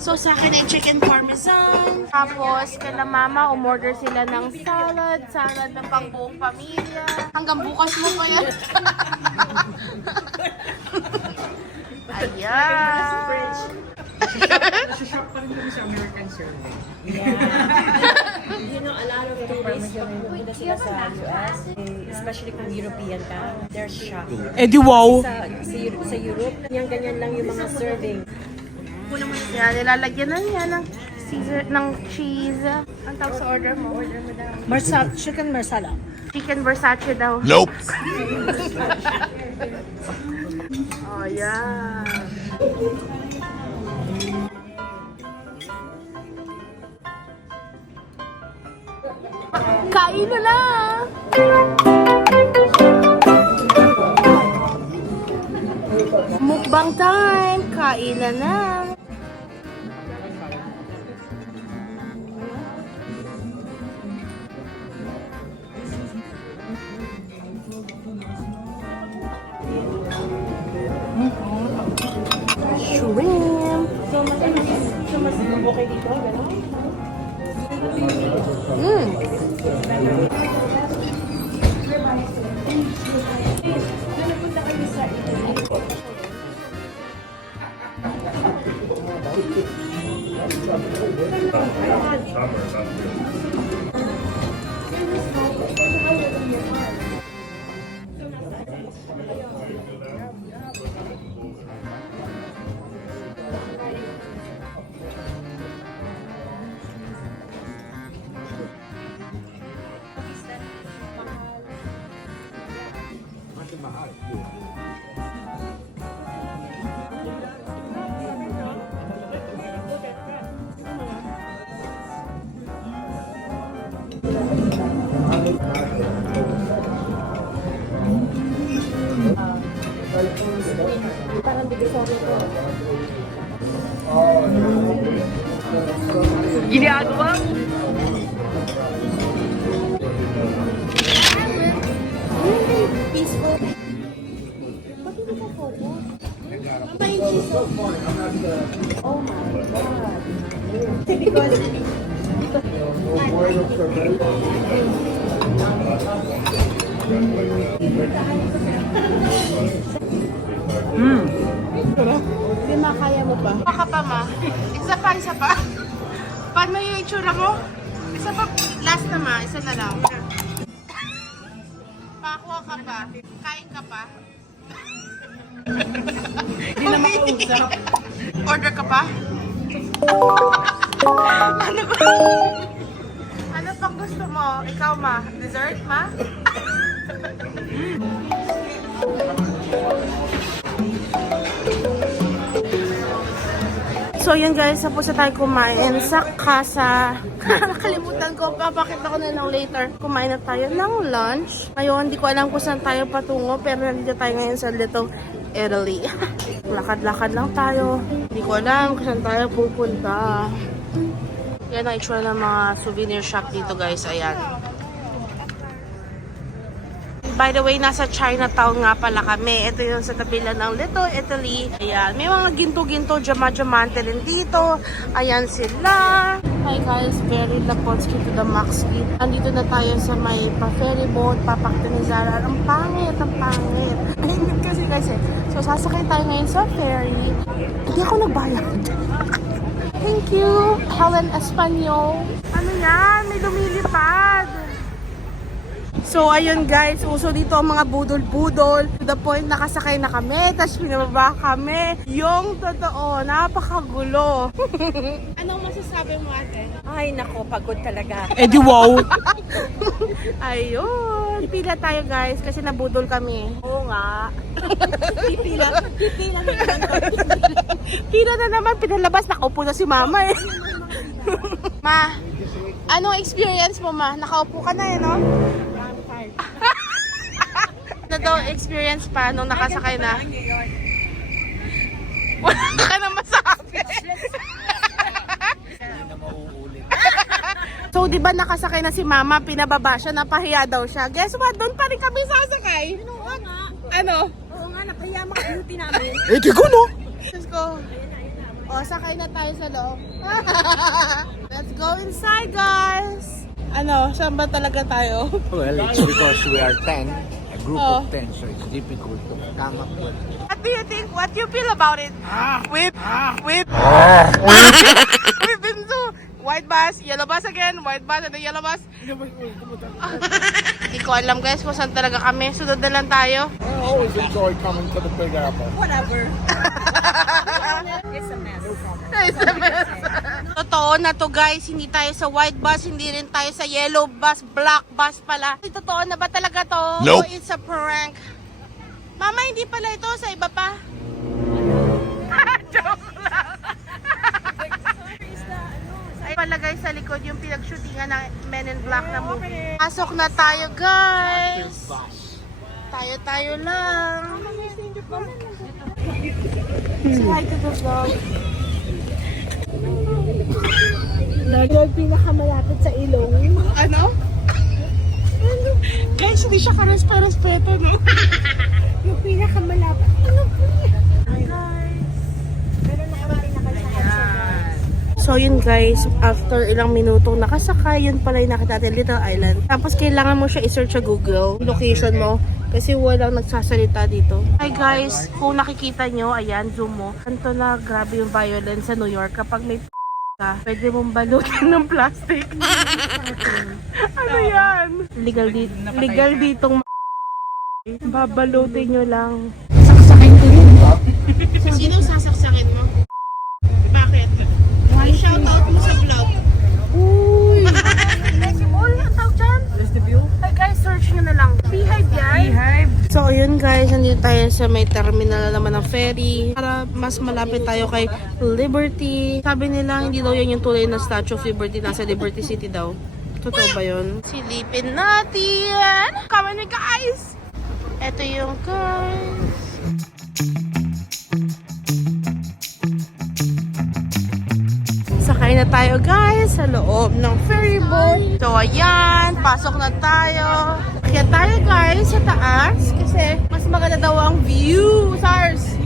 So, sa akin ay chicken parmesan. Tapos, kala mama, umorder sila ng salad. Salad na pang buong pamilya. Hanggang bukas mo pa yan. Ayan. Nasa-shop pa rin kami sa American Survey. You know, a lot of tourists pag pupunta sila sa US, especially kung European ka, they're shocked. Eh di wow. Sa Europe, ganyan lang yung mga serving. Yan, nilalagyan na niya ng cheese. Ang tawag sa order mo? Chicken marsala. Chicken Versace daw. Nope. Oh, yan. Kain na na! Mukbang time! Kain na na! Shrimp! So, mas okay dito, gano'n? Napunta kami sa Italy. Parang bigay ko. Ginagawa mo? Peaceful. Ba't hindi ka focus? Mama, yung cheese. Oh my God. Because Hindi makaya mo ba? Baka pa ma. Isa pa, isa pa. Paano yung itsura mo? Isa pa, last na ma. Isa na lang. Pakuha ka pa. Kain ka pa. Hindi na makausap. Order ka pa? Ano ba? Ano pang gusto mo? Ikaw ma? Dessert ma? So yun guys, tapos na tayo kumain sa casa. Nakalimutan ko, papakita ko na lang later. Kumain na tayo ng lunch. Ngayon, hindi ko alam kung saan tayo patungo, pero nandito tayo ngayon sa Little Italy. Lakad-lakad lang tayo. Hindi ko alam kung saan tayo pupunta. Yan ang itsura ng mga souvenir shop dito guys, ayan. By the way, nasa Chinatown nga pala kami. Ito yung sa tabilan ng Little Italy. Ayan, may mga ginto-ginto, diamante rin dito. Ayan sila. Hi guys, very Laponski to the max speed. Andito na tayo sa may pa-ferry boat, papakta ni Zara. Ang pangit, ang pangit. Ayun kasi guys eh. So, sasakay tayo ngayon sa ferry. Hindi ako nagbayad. Thank you, Helen Espanyol. Ano yan? May lumilipad. So, ayun guys, uso dito ang mga budol-budol. To the point, nakasakay na kami, tapos pinababa kami. Yung totoo, napakagulo. Anong masasabi mo ate? ay nako, pagod talaga. Eh di wow! Ayun, pila tayo guys, kasi nabudol kami. Oo nga. Pipila na naman. Pila na naman, pinalabas, nakaupo na si mama eh. Ma, anong experience mo ma? Nakaupo ka na eh, no? Ano daw experience pa nung nakasakay na? Wala ka na masabi. So, di ba nakasakay na si mama, pinababa siya, napahiya daw siya. Guess what? Doon pa rin kami sasakay. Oo nga. Ano? Oo nga, napahiya mga beauty namin. Eh, di ko, no? Diyos ko. O, sakay na tayo sa loob. Let's go inside, guys! Ano, saan ba talaga tayo? Well, it's because we are 10, a group Oh. of 10, so it's difficult to come up with. What do you think? What do you feel about it? We've been to white bus, yellow bus again, white bus, and then yellow bus. Hindi ko alam guys kung saan talaga kami. Sunod na lang tayo. I always enjoy coming to the Big Apple. Whatever. It's a mess. Totoo na to guys, hindi tayo sa white bus, hindi rin tayo sa yellow bus, black bus pala. Totoo na ba talaga to? Nope. O it's a prank? Mama, hindi pala ito, sa iba pa. Joke lang. Ay pala guys, sa likod yung pinag-shootingan ng Men in Black na movie. Pasok na tayo guys. Tayo lang. Say hi to the vlog. Nag pinakamalapit sa ilong. Ano? Guys, hindi siya karespeto, no? Yung pinakamalapit. Ano po yan? Hi guys. Meron na kami pinakalakan. So yun guys, after ilang minutong nakasakay, yun pala yung nakita natin, Little Island. Tapos kailangan mo siya i-search sa Google, location mo, kasi walang nagsasalita dito. Hi guys, kung nakikita nyo, ayan, zoom mo. Kanto na, grabe yung violence sa New York. Kapag may ka, pwede mong balutin ng plastic. Ano yan? Legal ditong babalutin nyo lang. Saksakin ko yun. Sinong sasaksakin mo? Bakit? Why shout out mo sa vlog? Uy! Hi guys, search nyo na lang. Beehive yan? So ayun guys, nandito tayo sa may terminal naman ng ferry para mas malapit tayo kay Liberty. Sabi nila hindi daw yan yung tulay na Statue of Liberty, nasa Liberty City daw. Totoo ba yun? Silipin natin! Come on guys! Ito yung guys. Sakay na tayo guys sa loob ng ferry boat. So ayan, pasok na tayo. Kaya tayo guys sa taas kasi mas maganda daw ang view. SARS!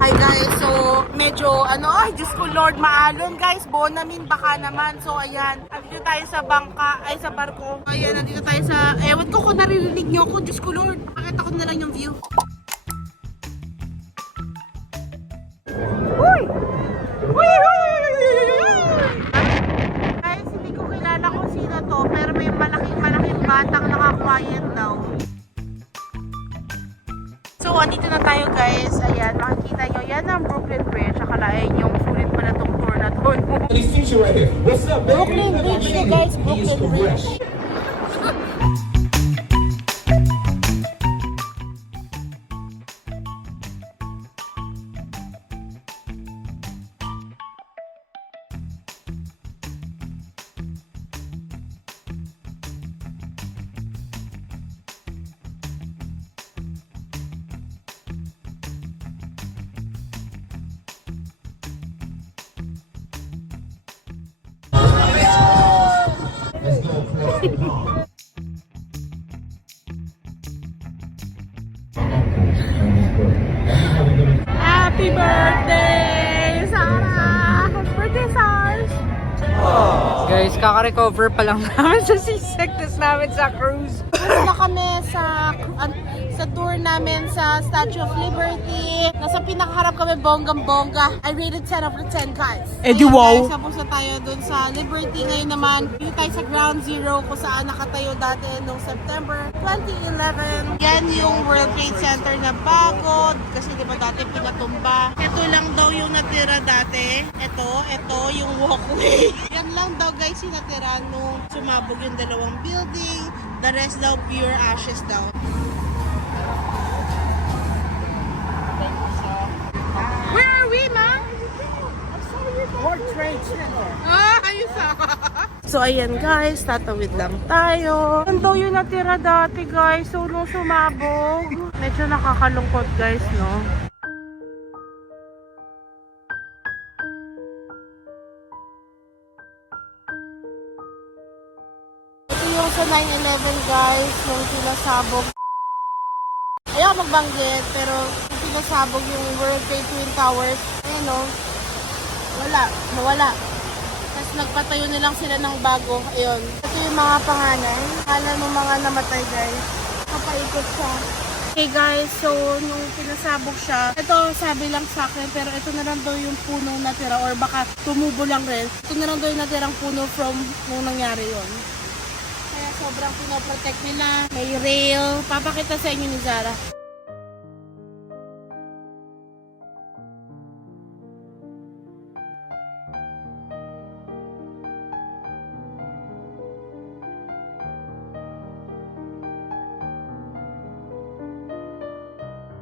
Hi guys, so medyo ay Diyos ko Lord, maalon guys, Bonamin baka naman. So ayan, nandito tayo sa bangka, ay sa barko. Ayan, nandito tayo sa, ewan ko kung naririnig nyo ako, Diyos ko Lord, pakita ko na lang yung view. Uy! Uy! Guys, hindi ko kilala kung sino to, pero may malaking batang naka-quiet daw. So, andito na tayo guys. Ayan, makikita nyo. Yan ang Brooklyn Bridge. Akalain yung sulit pala tong tour na to. These teacher right here. What's up, baby? Brooklyn Bridge to guys. He is Brooklyn Bridge. fresh. Happy birthday, Sarah! Happy birthday, Sars! Guys, kaka-recover pa lang namin sa seasickness namin sa cruise. Tapos na kami sa tour namin sa Statue of Liberty. Nasa pinakaharap kami, bonggang-bongga. I rated 10 over 10, guys. di Ayan, wow. Guys, tapos na tayo dun sa Liberty. Ngayon naman, dito tayo sa Ground Zero kung saan nakatayo dati noong September 2011. Yan yung World Trade Center na bago. Kasi di ba dati pinatumba. Ito lang daw yung natira dati. Ito yung walkway. Yan lang daw guys yung natira nung sumabog yung dalawang building. The rest daw pure ashes daw. Where are we, ma? World Trade Center. Ah, ayos ah. So, ayan guys, tatawid lang tayo. Yan daw yung natira dati guys. So, nung sumabog, medyo nakakalungkot guys, no? Ito yung sa 9/11 guys, yung pinasabog. Ayaw magbanggit, pero yung pinasabog yung World Trade Twin Towers, ayun no, nawala. Tapos nagpatayo nilang sila ng bago, ayun. Ito yung mga panganay, akala mo mga namatay guys, kapaikot siya. Okay guys, so nung pinasabog siya, ito sabi lang sa akin, pero ito na lang daw yung punong natira, or baka tumubo lang rin. Ito na lang daw yung natirang puno from nung nangyari yon. Kaya sobrang pinoprotect nila. May rail. Papakita sa inyo ni Zara.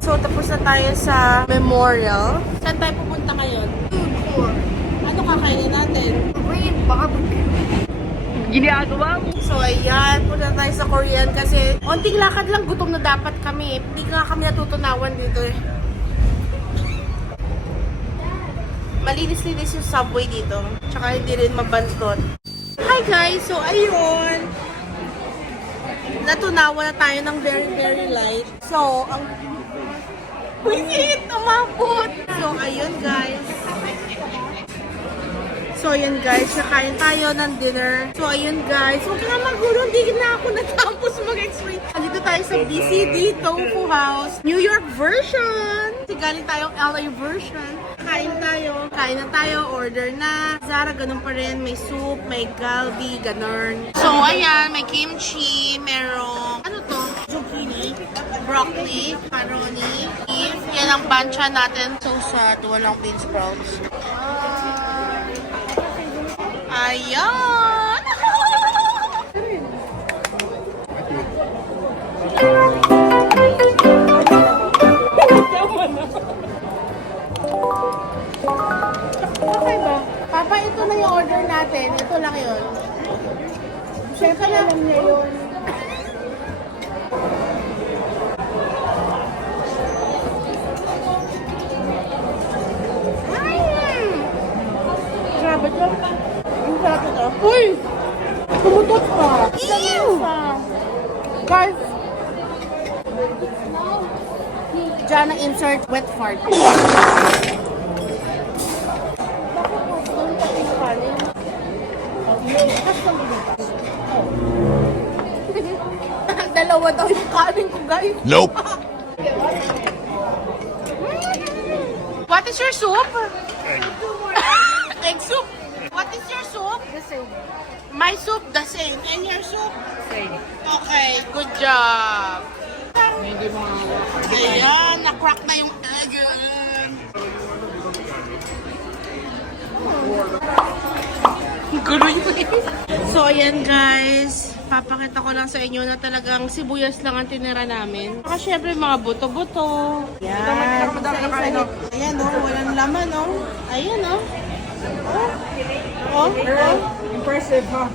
So, tapos na tayo sa memorial. Saan tayo pupunta ngayon? Food court. Ano kakainin natin? Korean barbecue. Ginagawa mo. So, ayan. Punta tayo sa Korean kasi onting lakad lang, gutom na dapat kami. Hindi nga kami natutunawan dito eh. Malinis-linis yung subway dito. Tsaka hindi rin mabantot. Hi guys! So, ayun. Natunawan na tayo ng very, very light. So, ang Wait, umabot! So, ayun guys. So, ayun guys. Nakain tayo ng dinner. So, ayun guys. Huwag ka magulo. Hindi na ako natapos mag-explain. Andito tayo sa BCD Tofu House. New York version. Kasi galing tayong LA version. Kain tayo. Kain na tayo. Order na. Zara, ganun pa rin. May soup, may galbi, ganun. So, ayan. May kimchi. Merong, ano to? Zucchini. Broccoli. Macaroni. Beef. Yan ang bancha natin. So, sad. Walang bean sprouts. Ayan! Okay ba? Papa, ito na yung order natin. Ito lang yun. Siyempre alam niya yun. Grabe to. Ang sarap ito. Uy! Tumutot pa. Ew! Guys! Diyan na insert wet fart. Dalawa daw yung kanin ko, guys. Nope. What is your soup? Egg soup. What is your soup? The same. My soup, the same. And your soup? Same. Okay, good job. Ayan, na-crack na yung egg. Gulo yun. So, ayan guys. Papakita ko lang sa inyo na talagang sibuyas lang ang tinira namin. Saka syempre mga buto-buto. Ayan. Ayan o, walang laman o. Ayan o. Oh. Impressive, huh?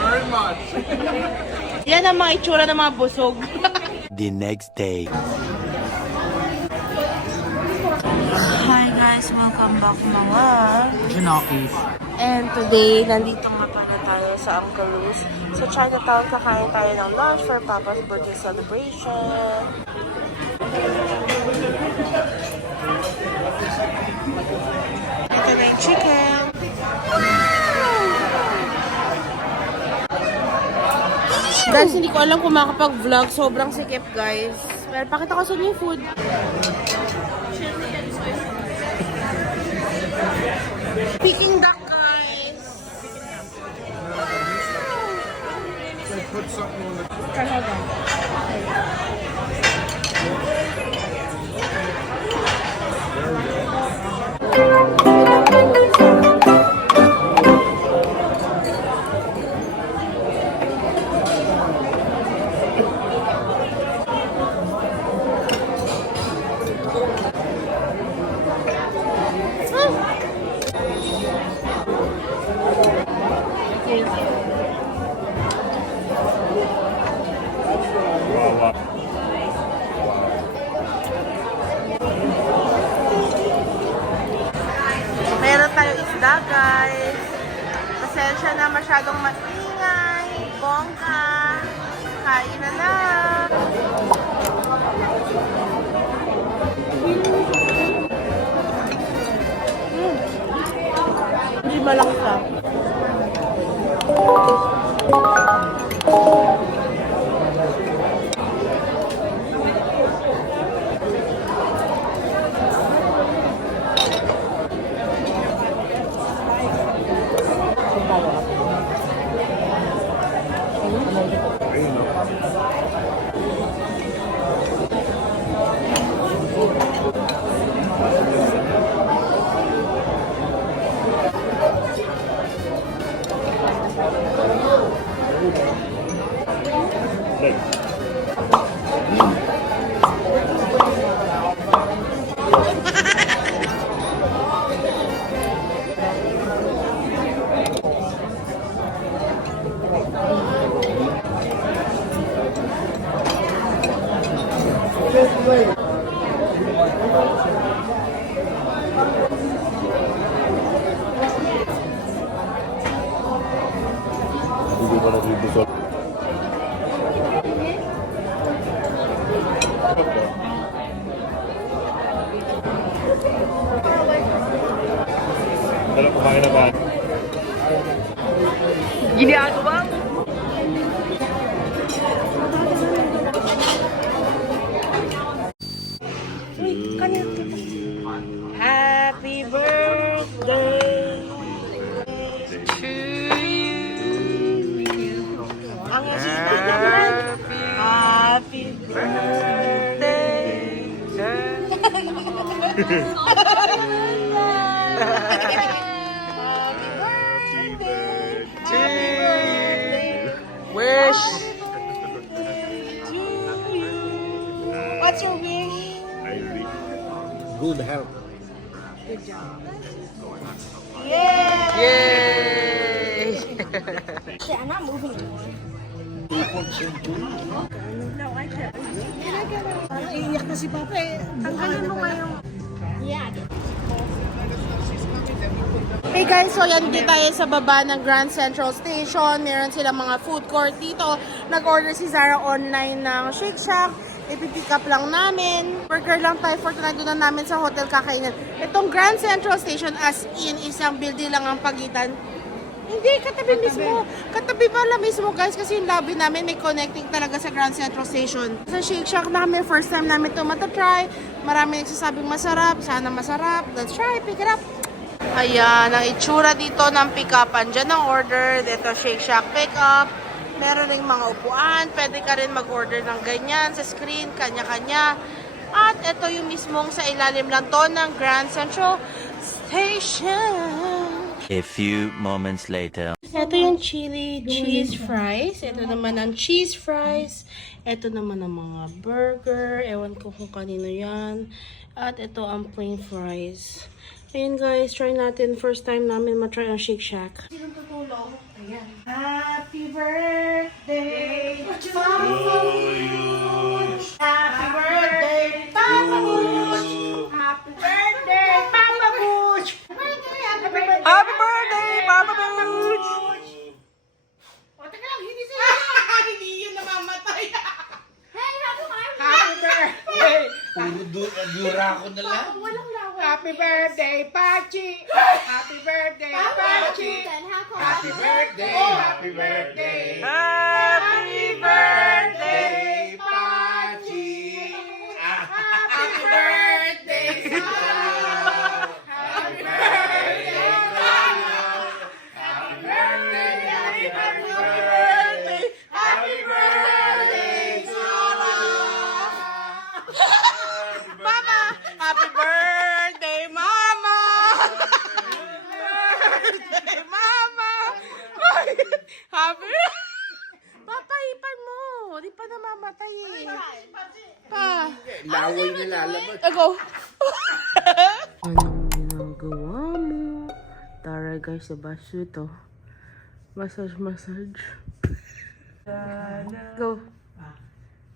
Very much. Yan ang mga itsura ng mga busog. The next day. Hi guys, welcome back mga. Janakis. And today, nandito nga pala tayo sa Uncle sa Chinatown. Kakain tayo ng lunch for Papa's birthday celebration. Ito na yung chicken. Guys, hindi ko alam kung makapag-vlog. Sobrang sikip, guys. Pero pakita ko sa inyo yung food. Peking duck, guys. Put something on the... guys. Pasensya na masyadong maingay. Bongga. Kain na na. Hindi malangsa. Ginagawa mo? Happy birthday to you. Ang Happy birthday. Wish. What's your wish? Good health. Yeah! Yay! Iiyak na si Papa eh. Tanggalin mo ngayon. Hey guys, so yan dito tayo sa baba ng Grand Central Station. Meron silang mga food court dito. Nag-order si Zara online ng Shake Shack. Ipipick up lang namin. Burger lang tayo for tonight. Doon na namin sa hotel kakainin. Itong Grand Central Station as in isang building lang ang pagitan. Hindi, katabi mismo. Katabi pala mismo guys kasi yung lobby namin may connecting talaga sa Grand Central Station. Sa Shake Shack namin, first time namin ito matatry. Marami nagsasabing masarap. Sana masarap. Let's try, pick it up. Ayan, ang itsura dito ng pick-upan. Diyan ang order. Dito, Shake Shack pick-up. Meron ring mga upuan. Pwede ka rin mag-order ng ganyan sa screen, kanya-kanya. At ito yung mismong sa ilalim lang to ng Grand Central Station. A few moments later. Ito yung chili cheese fries. Ito naman ang cheese fries. Ito naman ang mga burger. Ewan ko kung kanino yan. At ito ang plain fries. Ayun guys, try natin. First time namin matry ang Shake Shack. Sinong tutulong? Ayan. Happy birthday, Papa Butch! Happy birthday, Papa Butch! Happy birthday, Papa Butch! Happy birthday, Papa Butch! O, teka lang, hindi sila. Hindi yun namamatay. Hey, happy birthday! Dura ko na lang. Walang lawa. Happy birthday, Pachi! Happy birthday, Pachi! Happy birthday, happy birthday! Happy birthday, Pachi! Happy birthday, Sal! Happy birthday, Sal! Happy birthday, happy birthday! Happy birthday, Sal! Papa! Happy birthday, Mama! Birthday, Mama! Happy... Papa, ipan mo. Di pa namamatay eh. Pa. Laway na lalabas. Ako. Anong ginagawa mo? Tara guys, sa baso ito. Massage. Go.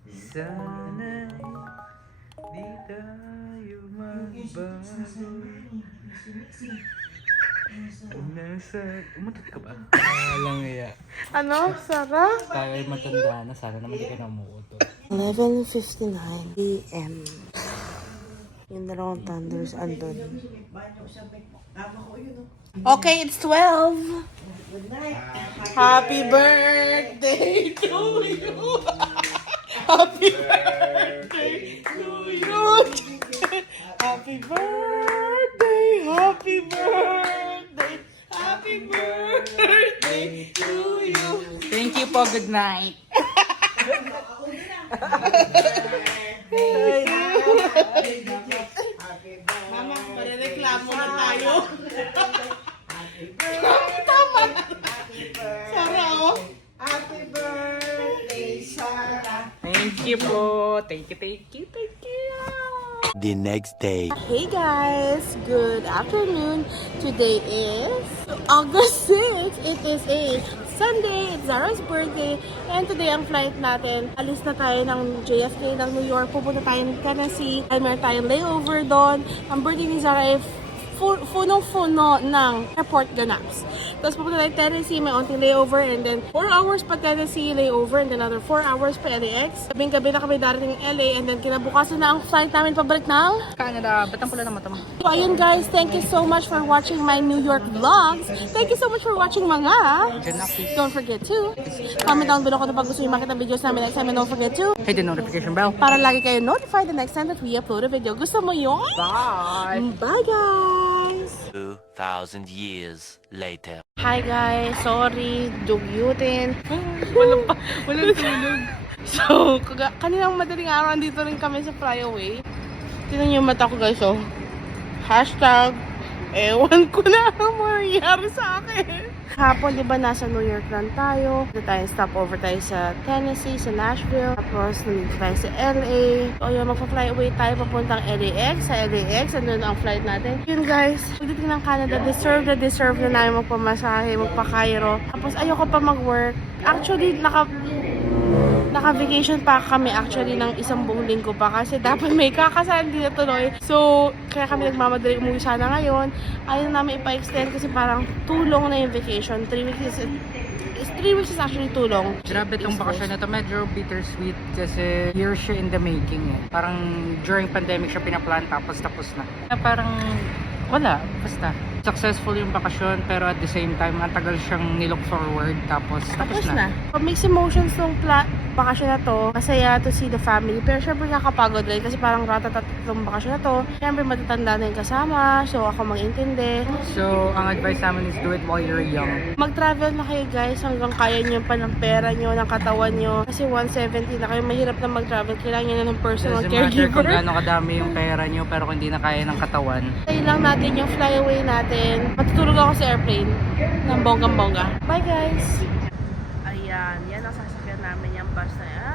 Sana di tayo magbago. Umutot ka ba? Walang iya. Ano? Sarah? Tayo ay matanda na. Sana naman di ka na umuutot. 11:59 p.m. Yung dalawang thunders andun. Okay, it's 12. Happy birthday to you. Happy birthday to you. Happy birthday. Happy birthday. Happy birthday to you. Thank you po. Good night. Mama, marireklamo na tayo. Tama. Sarah, oh. Happy birthday, Sarah. Thank you po. Thank you. The next day. Hey guys, good afternoon. Today is August 6. It is a Sunday. It's Zara's birthday. And today ang flight natin. Alis na tayo ng JFK ng New York. Pupunta tayo ng Tennessee. And meron tayong layover doon. Ang birthday ni Zara ay funong-funo ng airport ganaps. Tapos pupunta tayo Tennessee, may onting layover, and then 4 hours pa Tennessee layover, and then another 4 hours pa LAX. Gabing-gabi na kami darating ng LA, and then kinabukasan na ang flight namin pabalik ng Canada. Ba't ang pula ng mata mo? So ayun guys, thank you so much for watching my New York vlogs. Thank you so much for watching mga. Don't forget to comment down below kung ano pag gusto nyo makita videos namin next time, and don't forget to Hit the notification bell. para lagi kayo notified the next time that we upload a video. Gusto mo yun? Bye! Bye guys! 2,000 years later. Hi guys, sorry, dugyutin. Walang tulog. So, kaninang madaling araw, andito rin kami sa flyaway. Tingnan niyo yung mata ko guys, oh. Hashtag, ewan ko na ang mangyayari sa akin. Hapon, di ba, nasa New York lang tayo. Dito tayo, stop over tayo sa Tennessee, sa Nashville. Tapos, nandito tayo sa LA. So, yun, magpa-fly away tayo papuntang LAX. Sa LAX, andun ang flight natin. Yun guys, pagdating ng Canada, deserve na namin magpamasahe, magpa-Cairo. Tapos, ayoko pa mag-work. Actually, naka-vacation pa kami actually ng isang buong linggo pa kasi dapat may kakasal din na tuloy. So, kaya kami nagmamadali umuwi sana ngayon. Ayaw namin ipa-extend kasi parang tulong na yung vacation. 3 weeks is actually tulong. Grabe tong bakasyon na to. Medyo bittersweet kasi years siya in the making eh. Parang during pandemic siya pinaplan tapos na. Parang wala. Basta. Successful yung bakasyon pero at the same time ang tagal siyang nilook forward tapos na. Mixed emotions tong bakasyon na to. Masaya to see the family. Pero syempre nakakapagod rin kasi parang ratatat tong bakasyon na to. Syempre matatanda na yung kasama. So ako mag-intindi. So ang advice namin is do it while you're young. Mag-travel na kayo guys hanggang kaya nyo pa ng pera nyo, ng katawan nyo. Kasi 170 na kayo, mahirap na mag-travel. Kailangan nyo na ng personal Doesn't matter caregiver. kung gaano kadami yung pera nyo pero kung hindi na kaya ng katawan. Tayo lang natin yung flyaway natin. Matutulog ako sa airplane ng bonggang-bongga. Bye guys! Ayan, yan ang sasakyan namin yung bus na yan.